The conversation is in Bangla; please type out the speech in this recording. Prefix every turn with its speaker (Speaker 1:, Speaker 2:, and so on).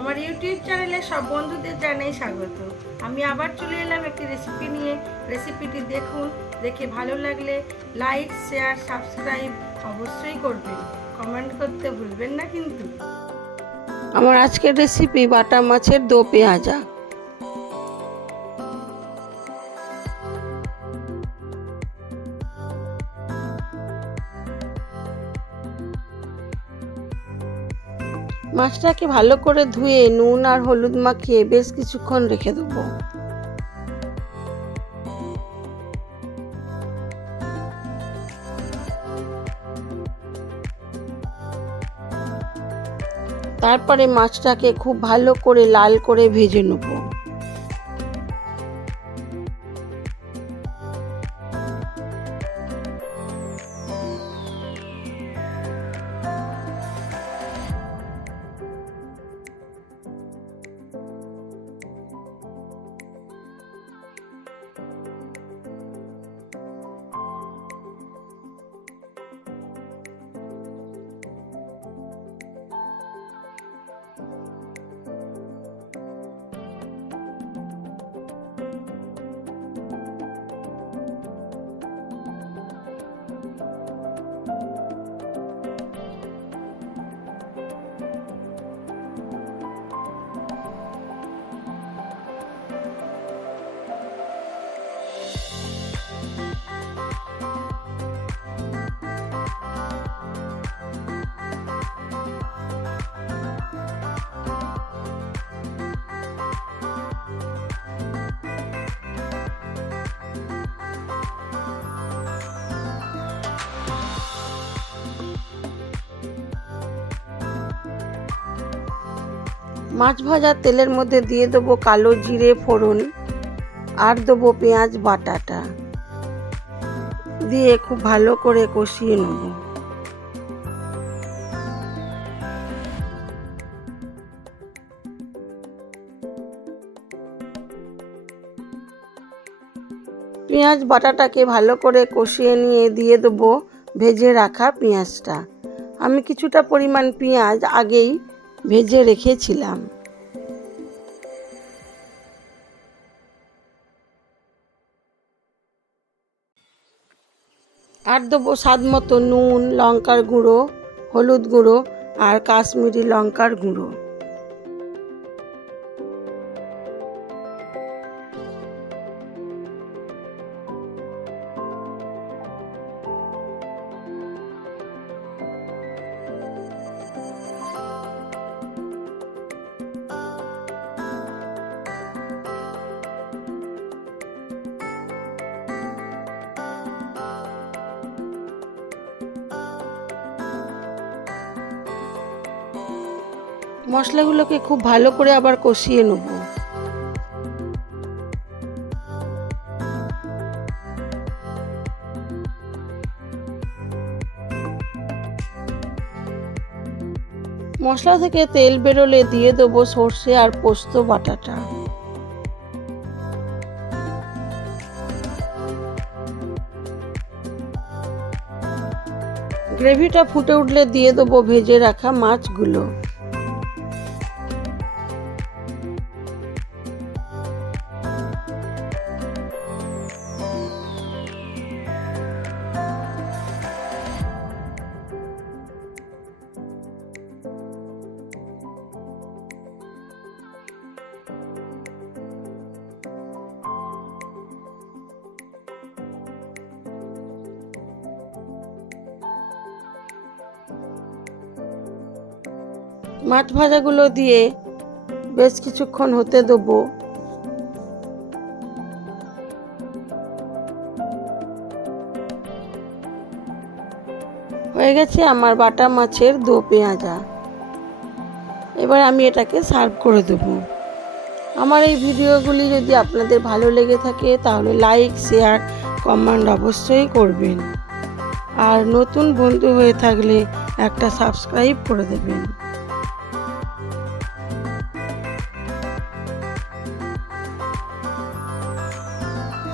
Speaker 1: আমার ইউটিউব চ্যানেলে সব বন্ধুদের জানাই স্বাগত। আমি আবার চলে এলাম একটি রেসিপি নিয়ে। রেসিপিটি দেখুন, দেখে ভালো লাগলে লাইক শেয়ার সাবস্ক্রাইব অবশ্যই করবেন। কমেন্ট করতে ভুলবেন না কিন্তু।
Speaker 2: আমার আজকের রেসিপি বাটা মাছের দো পেঁয়াজা। মাছটাকে ভালো করে ধুয়ে নুন আর হলুদ মাখিয়ে বেশ কিছুক্ষণ রেখে দেবো। তারপরে মাছটাকে খুব ভালো করে লাল করে ভেজে নেব। মাছ ভাজার তেলের মধ্যে দিয়ে দেবো কালো জিরে, ফোড়ন আর দেবো পেঁয়াজ বাটাটা। দিয়ে খুব ভালো করে কষিয়ে নেব। পেঁয়াজ বাটাটাকে ভালো করে কষিয়ে নিয়ে দিয়ে দেবো ভেজে রাখা পেঁয়াজটা। আমি কিছুটা পরিমাণ পেঁয়াজ আগেই ভেজে রেখেছিলাম। আর দেবো স্বাদ মতো নুন, লঙ্কার গুঁড়ো, হলুদ গুঁড়ো আর কাশ্মীরি লঙ্কার গুঁড়ো। মশলাগুলোকে খুব ভালো করে আবার কষিয়ে নেব। মশলা থেকে তেল বেরোলে দিয়ে দেবো সর্ষে আর পোস্ত বাটাটা। গ্রেভিটা ফুটে উঠলে দিয়ে দেবো ভেজে রাখা মাছগুলো। মাছ ভাজাগুলো দিয়ে বেশ কিছুক্ষণ হতে দেবো। হয়ে গেছে আমার বাটা মাছের দো পেঁয়াজা। এবার আমি এটাকে সার্ভ করে দেবো। আমার এই ভিডিওগুলি যদি আপনাদের ভালো লেগে থাকে, তাহলে লাইক, শেয়ার, কমেন্ট অবশ্যই করবেন। আর নতুন বন্ধু হয়ে থাকলে একটা সাবস্ক্রাইব করে দেবেন।